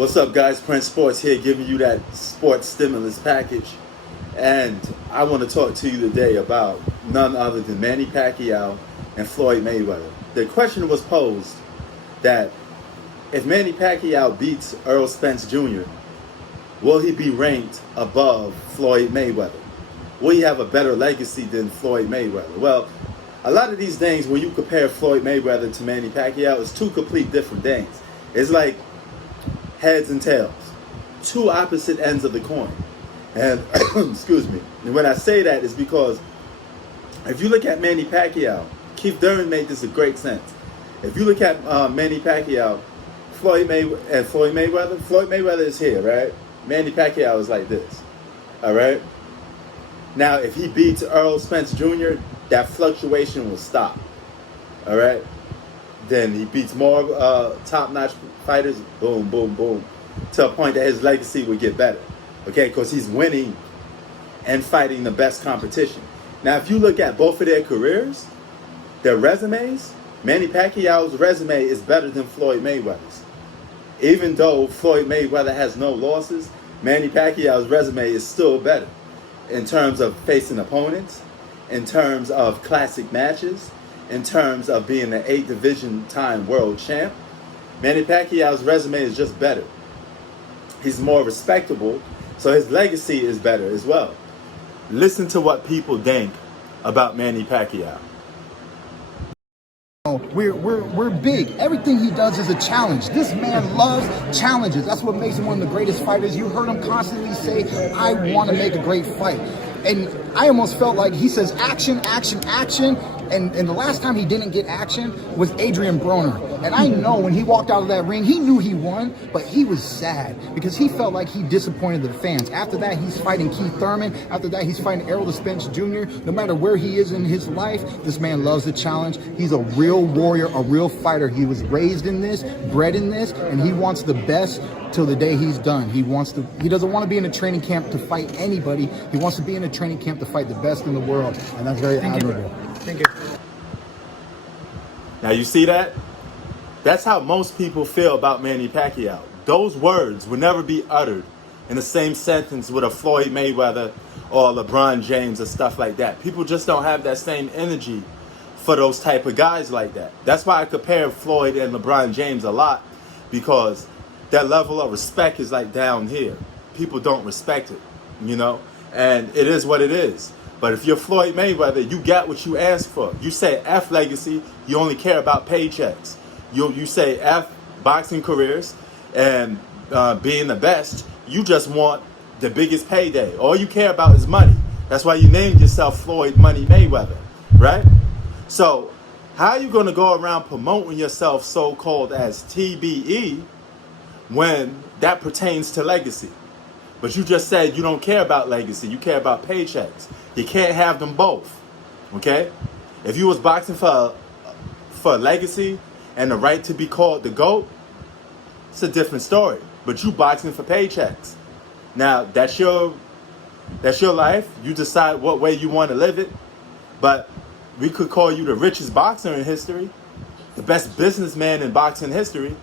What's up, guys? Prince Sports here, giving you that sports stimulus package. And I want to talk to you today about none other than Manny Pacquiao and Floyd Mayweather. The question was posed that if Manny Pacquiao beats Earl Spence Jr., will he be ranked above Floyd Mayweather? Will he have a better legacy than Floyd Mayweather? Well, a lot of these things, when you compare Floyd Mayweather to Manny Pacquiao, it's two complete different things. It's like heads and tails, two opposite ends of the coin. And excuse me. And when I say that, it's because if you look at Manny Pacquiao, Keith Durham made this a great sense. If you look at Manny Pacquiao, Floyd Mayweather is here, right? Manny Pacquiao is like this, all right? Now, if he beats Earl Spence Jr., that fluctuation will stop, all right? Then he beats more top-notch fighters, boom, boom, boom, to a point that his legacy would get better, okay? Because he's winning and fighting the best competition. Now, if you look at both of their careers, their resumes, Manny Pacquiao's resume is better than Floyd Mayweather's. Even though Floyd Mayweather has no losses, Manny Pacquiao's resume is still better in terms of facing opponents, in terms of classic matches, in terms of being an 8 division time world champ. Manny Pacquiao's resume is just better. He's more respectable, so his legacy is better as well. Listen to what people think about Manny Pacquiao. We're big. Everything he does is a challenge. This man loves challenges. That's what makes him one of the greatest fighters. You heard him constantly say, I want to make a great fight. And I almost felt like he says action, action, action. And the last time he didn't get action was Adrian Broner. And I know when he walked out of that ring, he knew he won, but he was sad because he felt like he disappointed the fans. After that, he's fighting Keith Thurman. After that, he's fighting Errol Spence Jr. No matter where he is in his life, this man loves the challenge. He's a real warrior, a real fighter. He was raised in this, bred in this, and he wants the best till the day he's done. He doesn't want to be in a training camp to fight anybody. He wants to be in a training camp to fight the best in the world, and that's very admirable. Thank you. Now you see that? That's how most people feel about Manny Pacquiao. Those words would never be uttered in the same sentence with a Floyd Mayweather or LeBron James or stuff like that. People just don't have that same energy for those type of guys like that. That's why I compare Floyd and LeBron James a lot, because that level of respect is like down here. People don't respect it, you know? And it is what it is. But if you're Floyd Mayweather, you got what you asked for. You say F legacy, you only care about paychecks. You say F boxing careers and being the best. You just want the biggest payday. All you care about is money. That's why you named yourself Floyd Money Mayweather, right? So how are you going to go around promoting yourself so-called as TBE when that pertains to legacy? But you just said you don't care about legacy. You care about paychecks. You can't have them both, okay? If you was boxing for legacy and the right to be called the GOAT, it's a different story. But you boxing for paychecks. Now, that's your life. You decide what way you want to live it. But we could call you the richest boxer in history, the best businessman in boxing history,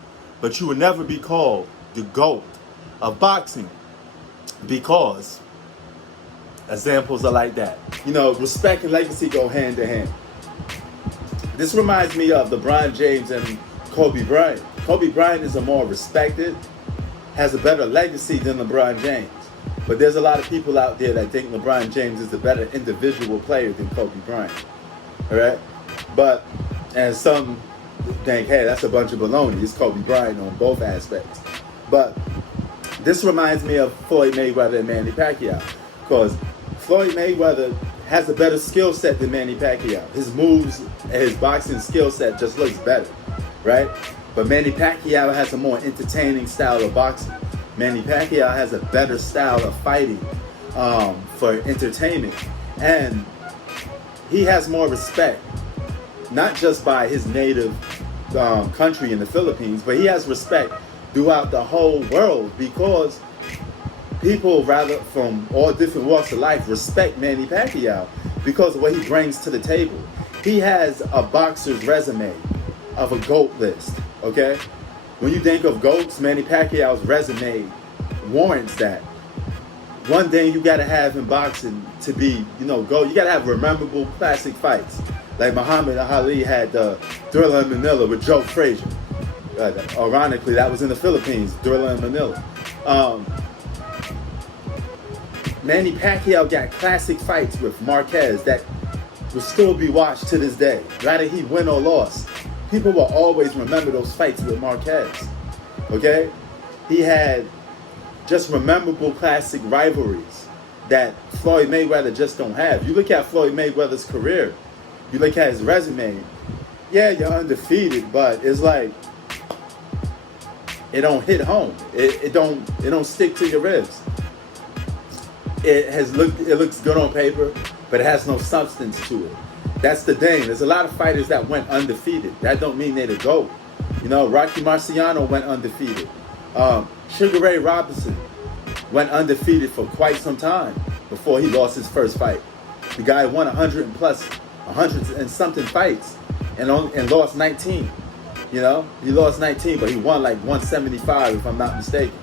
but you would never be called the GOAT of boxing, because examples are like that. You know, respect and legacy go hand in hand. This reminds me of LeBron James and Kobe Bryant. Kobe Bryant is a more respected, has a better legacy than LeBron James. But there's a lot of people out there that think LeBron James is a better individual player than Kobe Bryant. All right? But, and some think, hey, that's a bunch of baloney. It's Kobe Bryant on both aspects. But this reminds me of Floyd Mayweather and Manny Pacquiao, because Floyd Mayweather has a better skill set than Manny Pacquiao. His moves and his boxing skill set just looks better, right? But Manny Pacquiao has a more entertaining style of boxing. Manny Pacquiao has a better style of fighting for entertainment. And he has more respect, not just by his native country in the Philippines, but he has respect throughout the whole world, because people rather from all different walks of life respect Manny Pacquiao because of what he brings to the table. He has a boxer's resume of a GOAT list, okay? When you think of GOATs, Manny Pacquiao's resume warrants that. One thing you gotta have in boxing to be, GOAT, you gotta have memorable classic fights. Like Muhammad Ali had the Thriller in Manila with Joe Frazier. Ironically, that was in the Philippines, Thriller in Manila. Manny Pacquiao got classic fights with Marquez that will still be watched to this day. Whether he win or lost, people will always remember those fights with Marquez. Okay? He had just memorable classic rivalries that Floyd Mayweather just don't have. You look at Floyd Mayweather's career, you look at his resume, yeah, you're undefeated, but it's like it don't hit home. It don't stick to your ribs. It looks good on paper, but it has no substance to it. That's the thing. There's a lot of fighters that went undefeated. That don't mean they're the GOAT. Rocky Marciano went undefeated. Sugar Ray Robinson went undefeated for quite some time before he lost his first fight. The guy won 100 and something fights and lost 19. He lost 19, but he won like 175 if I'm not mistaken.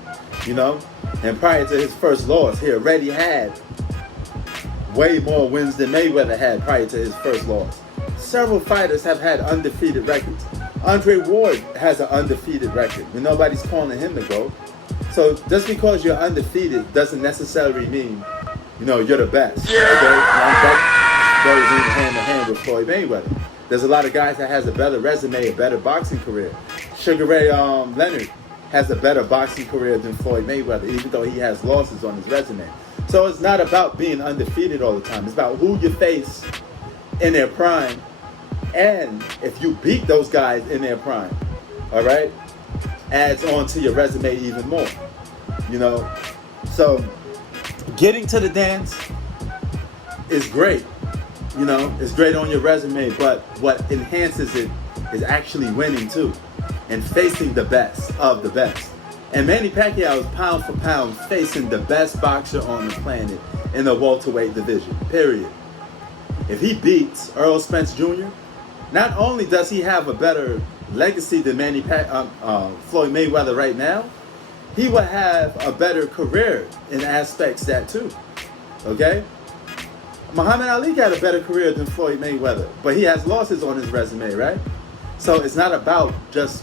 And prior to his first loss, he already had way more wins than Mayweather had prior to his first loss. Several fighters have had undefeated records. Andre Ward has an undefeated record, but nobody's calling him the GOAT. So just because you're undefeated doesn't necessarily mean, you're the best. Okay? That goes hand in hand with Floyd Mayweather. There's a lot of guys that has a better resume, a better boxing career. Sugar Ray Leonard has a better boxing career than Floyd Mayweather, even though he has losses on his resume. So it's not about being undefeated all the time. It's about who you face in their prime, and if you beat those guys in their prime, all right, adds on to your resume even more. So getting to the dance is great. It's great on your resume, but what enhances it is actually winning too, and facing the best of the best. And Manny Pacquiao is pound for pound facing the best boxer on the planet in the welterweight division, period. If he beats Errol Spence Jr., not only does he have a better legacy than Floyd Mayweather right now, he will have a better career in aspects that too. Okay? Muhammad Ali got a better career than Floyd Mayweather, but he has losses on his resume, right? So it's not about just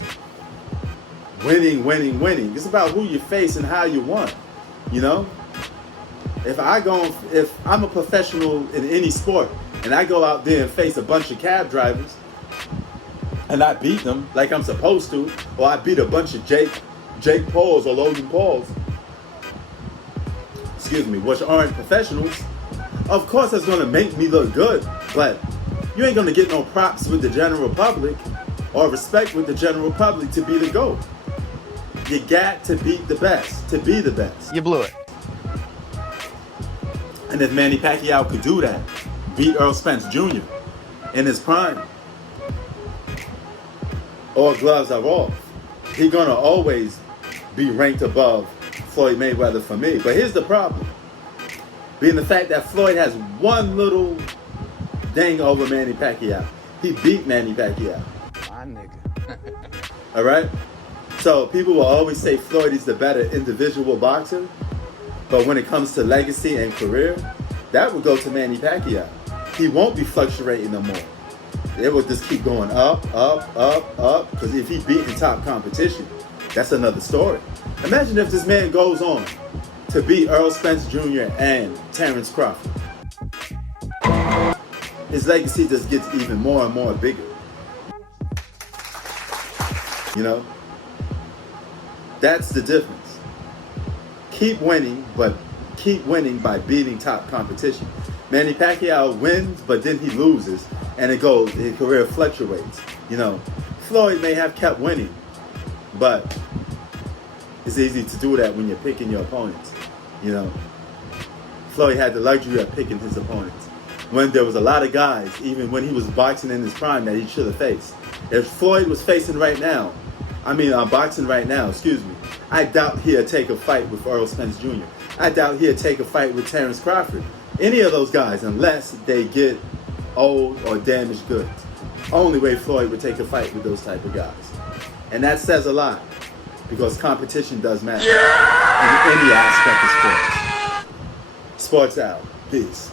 winning. It's about who you face and how you won. If I'm a professional in any sport and I go out there and face a bunch of cab drivers and I beat them like I'm supposed to, or I beat a bunch of Jake Pauls or Logan Pauls, which aren't professionals, of course that's going to make me look good, but you ain't going to get no props with the general public or respect with the general public to be the GOAT. You got to beat the best to be the best. You blew it. And if Manny Pacquiao could do that, beat Errol Spence Jr. in his prime, all gloves are off, he's going to always be ranked above Floyd Mayweather for me. But here's the problem. Being the fact that Floyd has one little thing over Manny Pacquiao. He beat Manny Pacquiao. My nigga. All right? So people will always say Floyd is the better individual boxer. But when it comes to legacy and career, that would go to Manny Pacquiao. He won't be fluctuating no more. It will just keep going up. Because if he beating top competition, that's another story. Imagine if this man goes on to beat Errol Spence Jr. and Terrence Crawford. His legacy just gets even more and more bigger. That's the difference. Keep winning, but keep winning by beating top competition. Manny Pacquiao wins, but then he loses, and his career fluctuates. Floyd may have kept winning, but it's easy to do that when you're picking your opponents. Floyd had the luxury of picking his opponents. When there was a lot of guys, even when he was boxing in his prime, that he should have faced. If Floyd was boxing right now, I doubt he'd take a fight with Errol Spence Jr. I doubt he'd take a fight with Terrence Crawford. Any of those guys, unless they get old or damaged goods. Only way Floyd would take a fight with those type of guys. And that says a lot. because competition does matter in any aspect of sports. Sports out. Peace.